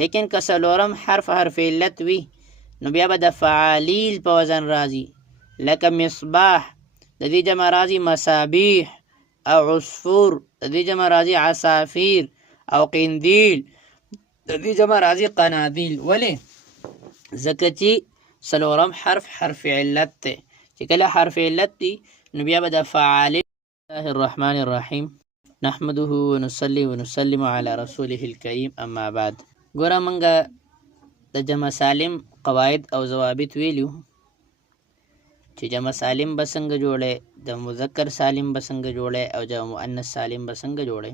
لیکن که څلورم حرف علت وي نو بیا به د فعالیل په وزن راځي، لکه مصباح د دې جمع راځي مصابیح، او عصفور د دې جمع راځي عصافیر، او قندیل د دې جمع راځي قنادیل. ولې؟ ځکه چې څلورم حرف علت دی. چې کله حرف علت دی نو بیا به د فعالیل. بسم الله الرحمن الرحیم نحمده ونصلي ونسلم على رسوله الكريم اما بعد. ګوره منګه د جمع سالم قواعد او ضوابط ویلیو چې جمع سالم به څنګه جوړی، د مذکر سالم به څنګه جوړی، او جمع مؤنث سالم به څنګه جوړی.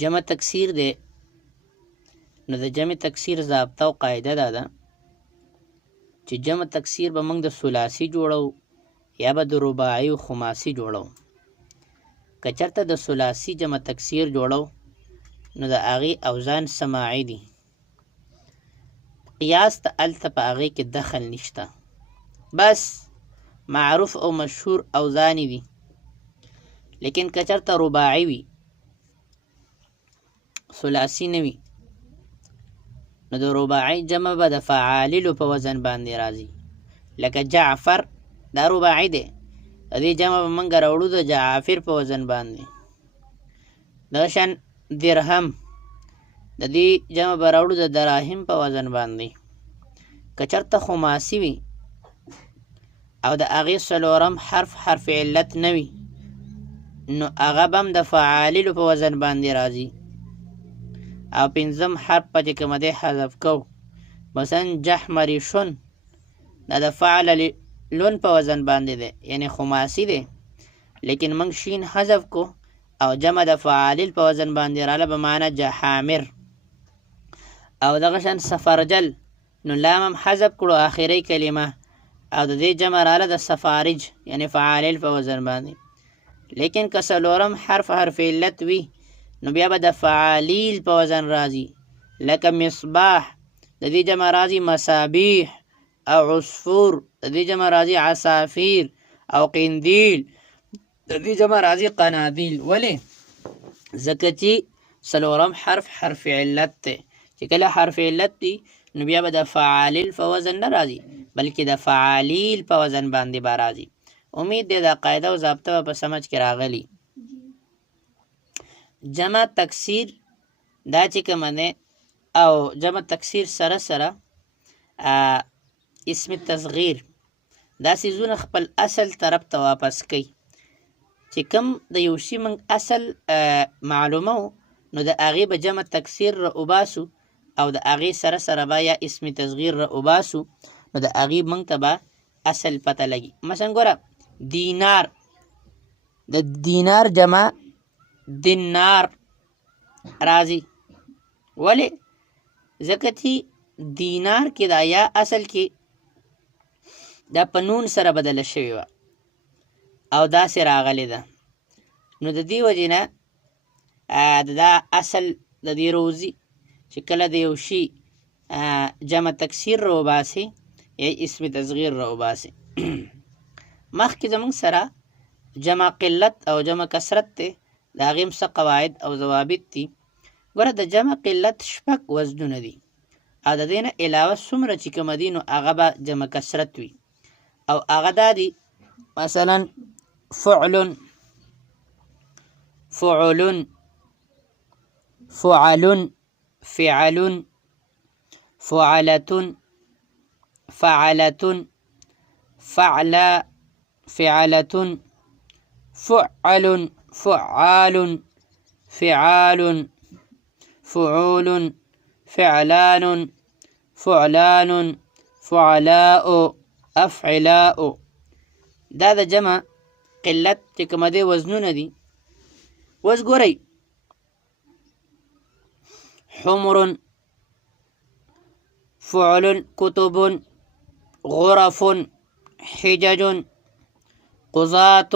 جمع تکسیر دی نو د جمع تکسیر ضابطه او قاعده دا ده چې جمع تکسیر به موږ د ثلاثي جوړو یا به د رباعي او خماسي جوړو. که چېرته د ثلاثي جمع تکسیر جوړو نو د هغې اوزان سماعي دي، قیاس ته هلته په هغې کې دخل نشته، بس معروف او مشهور اوزانی دي. لیکن که چېرته رباعي وي ثلاثي نه وي نو د رباعي جمع به د فعاللو په وزن باندې راځي. لکه جعفر دا رباعي دی، د دې جمع به موږ راوړو د جعافر په وزن باندې. دغه شان درهم د دې جمع به راوړو د دراهم په وزن باندې. که چېرته خماسي وي او د هغې څلورم حرف علت نه وي نو هغه به هم د فعاللو په وزن باندې راځي. او پنځم حرف په چې کومه دی حذف کوو، مثلا جحمریشون دا د فعللون په وزن باندې دی، یعنی خماسي دی، لیکن موږ شین حذف کو او جمع د فعالل په وزن باندې راله به معنا جحامر. او دغه شان سفرجل نو لام هم حذف کړو آخري کلمه او د دې جمع راله د سفارج یعنی فعالل په وزن باندې. لیکن که څلورم حرف علت وي نو بیا به د فعالیل په وزن راځي، لکه مصباح د دې جمع راځي مصابیح، او عصفور د دې جمع راځي عصافیر، او قندیل د دې جمع راځي قنادیل. ولې؟ ځکه چې څلورم حرف علت دی. چې کله حرف علت دی نو بیا به د فعالیل په وزن نه راځي بلکې د فعالیل په وزن باندې به راځي. امید دی دا قاعده او ضابطه په سمجھ کې راغلی. جمع تکسیر دا چې کومه دی او جمع تکسیر سره سره اسم تصغیر دا څیزونه خپل اصل طرف ته واپس کوي. چې کوم د یو شي موږ اصل معلومه و نو د هغې به جمع تکسیر را وباسو او د هغې سره سره به یا اسم تصغیر را وباسو نو د هغې موږ ته به اصل پته لګي. مثلا ګوره دینار، د دینار جمع دینار راځي. ولې؟ ځکه چې دینار کې دا یا اصل کې دا په نون سره بدله شوې وه او داسې راغلی ده، نو د دې وجې نه دا اصل د دې روزي چې کله د یو شي جمع تکسیر را وباسې یا اسم تصغیر را وباسې. مخکې زموږ سره جمع قلت او جمع کثرت دی، د هغې هم څه قواعد او ضوابط دي. ګوره د جمع قلت شپږ وزنونه دي او د دې نه علاوه څومره چې کومه دي نو هغه به جمع کثرت وي. او هغه دا دي مثلا فعل، فعل، فعل، فعل، فعلة، فعلة، فعل، فعلة، فعل، فعال، فعال، فعول، فعلان، فعلان، فعلاء، افعلاء. دا د جمع قلت چې کومه دی وزنونه دي. اوس ګورئ حمر، فعل، کتب، غرف، حجج، قضاة،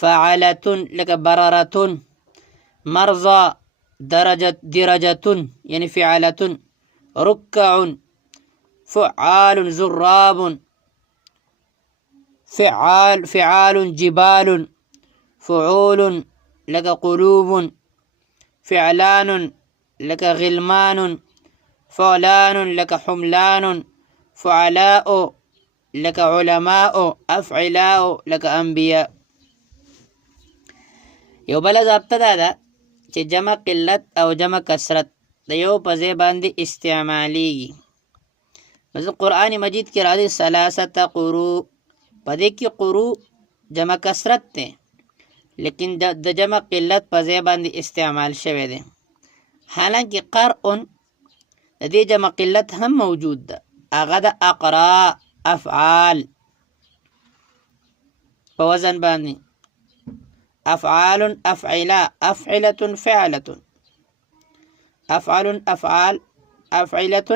فعلة لك بررة، مرضى، درجة يعني فعلة، ركع، فعال، زراب، فعال جبال، فعول لك قلوب، فعلان لك غلمان، فعلان لك حملان، فعلاء لك علماء، افعلاء لك انبیاء. یو بل ضابطه دا ده چې جمع قلت او جمع کثرت د یو په ځای باندې استعمالیږي. مثلا قرآن مجید کې راځي ثلاثه قروء، په دې کې قروء جمع کثرت دی لیکن د جمع قلت په ځای باندې استعمال شوی دی. حالانکه قرء د دې جمع قلت هم موجود ده، هغه د اقراء افعال په وزن باندې افعال افعلا افعلة فعلة، افعال افعال افعلة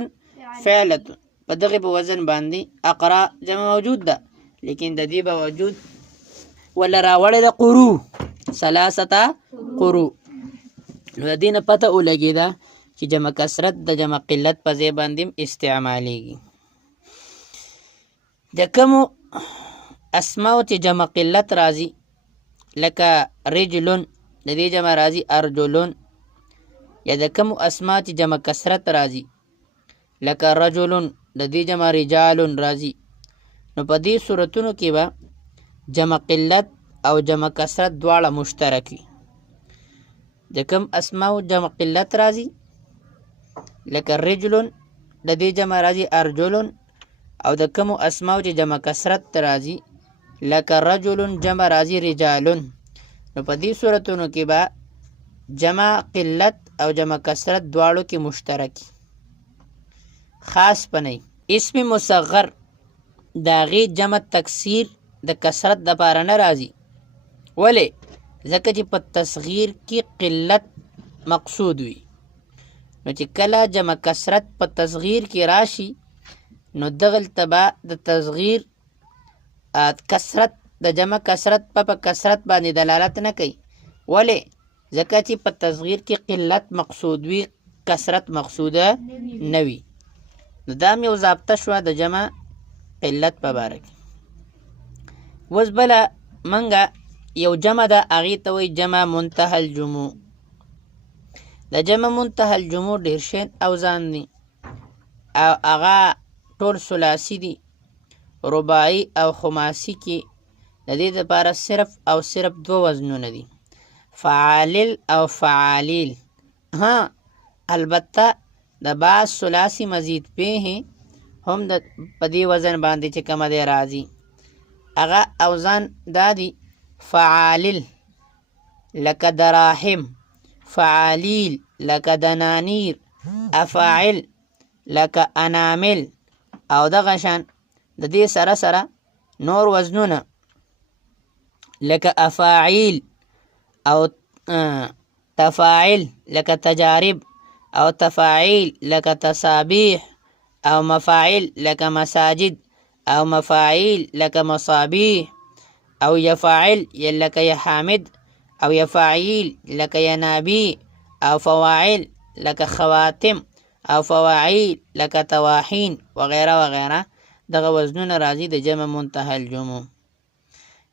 فعلة، په دغه په وزن باندې اقراء جمع موجود ده لیکن د دې باوجود ولا راوړی د قروء ثلاثه قروء. نو د دې نه پته ولګېده چې جمع کثرت د جمع قلت په ځای باندې استعمالیږي. د کومو اسماو چې جمع قلت راځي لکه رجلون د دې جمع راځي ارجلون، یا د کومو اسما چې جمع کثرت راځي لکه رجلون د دې جمع رجالون راځي. نو په دې صورتونو کې به جمع قلت او جمع کثرت دواړه مشترک وي. د کوم اسماو جمع قلت راځي لکه رجلون د دې جمع راځي ارجلون، او د کومو اسماو چې جمع کثرت راځي لکه رجل جمع راځي رجالون. نو په دې صورتونو کې به جمع قلت او جمع کثرت دواړو کې مشترک. خاص پنی اسم مصغر داغي جمع تکسیر د کثرت د پاره نه راځي. ولې؟ ځکه چې په تصغیر کې قلت مقصود وي. نو چې کله جمع کثرت په تصغیر کې راشي نو دغلته به د تصغیر کثرت د جمع کثرت په کثرت باندې دلالت نه کوي. ولې؟ ځکه چې په تصغیر کې قلت مقصود وي، کثرت مقصوده نه وي. نو دا یو ضابطه شوه د جمع قلت په باره کې. اوس بله منګه یو جمع ده هغې ته وایي جمع منتهى الجموع. د جمع منتهى الجموع ډېر شین اوزان دي او هغه ټول ثلاثي دي، رباعي او خماسي کې د دې دپاره صرف او صرف دوه وزنونه دي، فعالل او فعالیل. ها البته د بعض ثلاثي مزید پیه هم د په دې وزن باندې چې کومه دی راځي، هغه اوزان دا دي فعالل لکه دراهم، فعالیل لکه دنانیر، افاعل لکه انامل، او دغه شان د دې سره سره نور وزنونه لکه افاعیل او تفاعل لکه تجارب، او تفاعیل لکه تصابیح، او مفاعل لکه مساجد، او مفاعیل لکه مصابیح، او یفاعل لکه یحامد، او یفاعیل لکه ینابی، او فواعل لکه خواتم، او فواعیل لکه تواحین وغیره وغیره. دغه وزنونه راځي د جمع منتهى الجموع.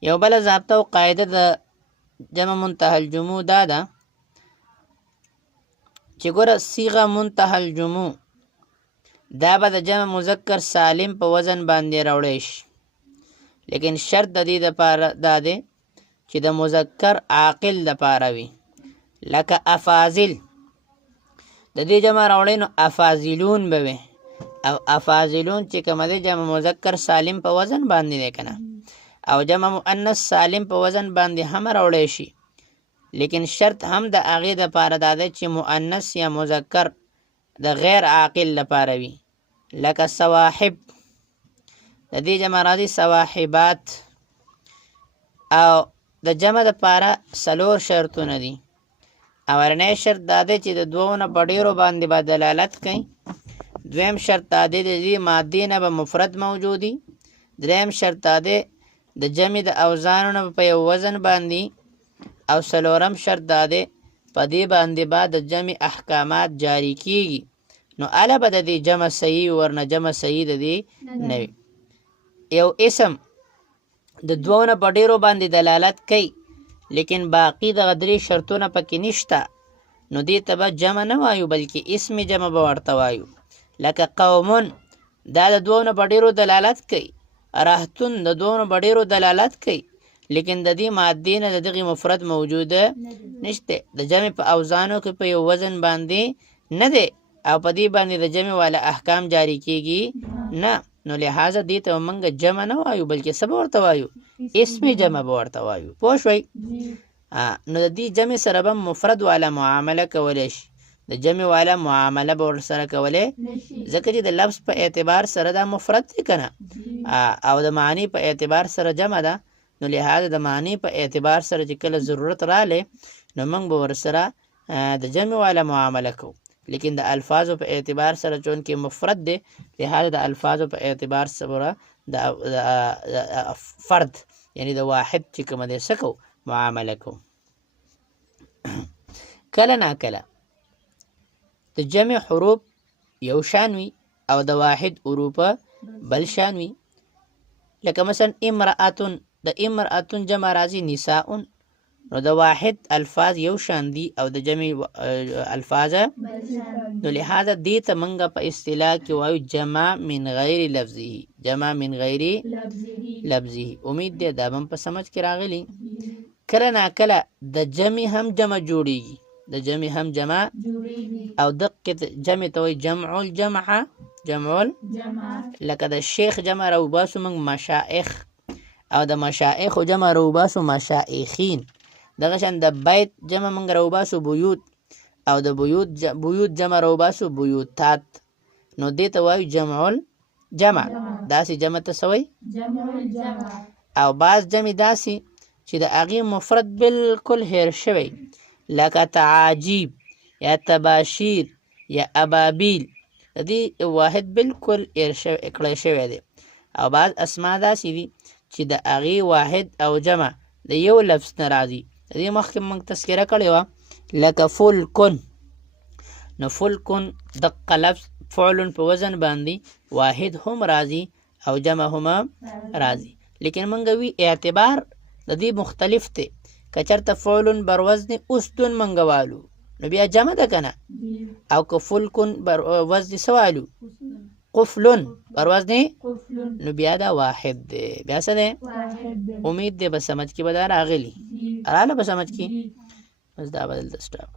یو بله ضابطه او قاعده د جمع منتهى الجموع دا ده چې ګوره صيغه منتهى الجموع دا به د جمع مذکر سالم په وزن باندې راوړی شي، لیکن شرط د دې دپاره دا دی چې د مذکر عاقل دپاره وي. لکه افاضل د دې جمع راوړی نو افاضلون به وي، او افاضلون چې کومه دی جمع مذکر سالم په وزن باندې دی که نه، او جمع مؤنث سالم په وزن باندې هم راوړی شي، لیکن شرط هم د هغې دپاره دا دی چې مؤنث یا مذکر د غیر عاقل لپاره وي. لکه سواحب د دې جمع راځي سواحبات، او د جمع دپاره څلور شرطونه دي. اولنی شرط دا دی چې د دوو نه په ډېرو باندې به دلالت کوي. دویم شرط دا دی د دې مادې نه به مفرد موجودي. دریم شرط دا دی د جمع د اوزانو نه په یو وزن باندې، او څلورم شرط دا دی په دې باندې به د جمع احکامات جاری کیږي. نو اله به د دې جمع صحیح ورنه جمع صحیح د دې نه وي. یو اسم د دوو نه په ډېرو باندې دلالت کوي لیکن باقي دغه درې شرطونه پکې نشته، نو دې ته به جمع نه وایو بلکې اسم جمع به ورته وایو. لکه قومون دا د دوو نه په ډېرو دلالت کوي، رهتون د دوو نه په ډېرو دلالت کوي، لیکن د دې مادې نه د دغې مفرد موجوده نشته. د جمع په اوزانو کې په یو وزن باندې نه دی او په دې باندې د جمع والا احکام جاری کیږي نه. نو لحاظه دې ته موږ جمع نه وایو بلکې څه به ورته وایو؟ اسم جمع به ورته وایو. پوه شوئ؟ نو د دې جمع سره به مفرد والا معامله کولی شي، د جمع والا معامله به ورسره کولی ځکه چې د لفظ په اعتبار سره دا مفرد دی که نه، او د معنی په اعتبار سره جمع ده. نو لحاظه د معنی په اعتبار سره چې کله ضرورت رالی نو موږ به ورسره د جمع والا معامله کوو، لیکن د الفاظو په اعتبار سره چون کې مفرد دی لحاظه د الفاظو په اعتبار سره د فرد یعنی د واحد چې کومه دی څه کوو؟ معامله کوو. کله ناکله د جمع حروف یو شان وي او د واحد حروف بل شان وي. لکه مثلا امرأتون، د امرأتون جمع راځي نساء، نو د واحد الفاظ یو شان دي او د جمع الفاظ نو لحاظه دې ته موږ په اصطلاح کې وایو جمع من غیر لفظه، جمع من غیر لفظه. امید دی دا به هم په سمجھ کې راغلی. کله ناکله د جمع هم جمع جوړیږي، د جمع هم جمع او دقه جمع ته وایي جمع الجمع، جمع لکه د شیخ جمع راوباسو موږ مشایخ او د مشایخ جمع راوباسو مشایخین. دغه شان د بیت جمع موږ راوباسو بیوت او د بیوت جمع راوباسو بیوتات. نو دې ته وایو جمع الجمع. داسې جمع ته څه وایي؟ جمع الجمع. او بعض جمع داسې چې د هغې مفرد بالکل هیر شوی لکه تعاجیب یا تباشیر یا ابابیل، د دې واحد بالکل هیر کړی شوی دی. او بعض اسما داسې دي چې د هغې واحد او جمع د یو لفظ نه راځي. د دې مخکې موږ تذکره کړې وه لکه فلکن. نو فلکن دقه لفظ فعل په وزن باندې واحد هم راځي او جمع هم راځي، لیکن موږ وی اعتبار د دې مختلف دی. که چېرته فعل بر وزن اسدن موږ والو نو بیا جمع ده که نه، او که فلکن بر وزن څه والو؟ قفلن بر وزن نو بیا دا واحد دی. بیا څه دی؟ امید دی په سمجھ کې به دا راغلي. راغله په سمجھ کې؟ بس دا به دلته سټاپ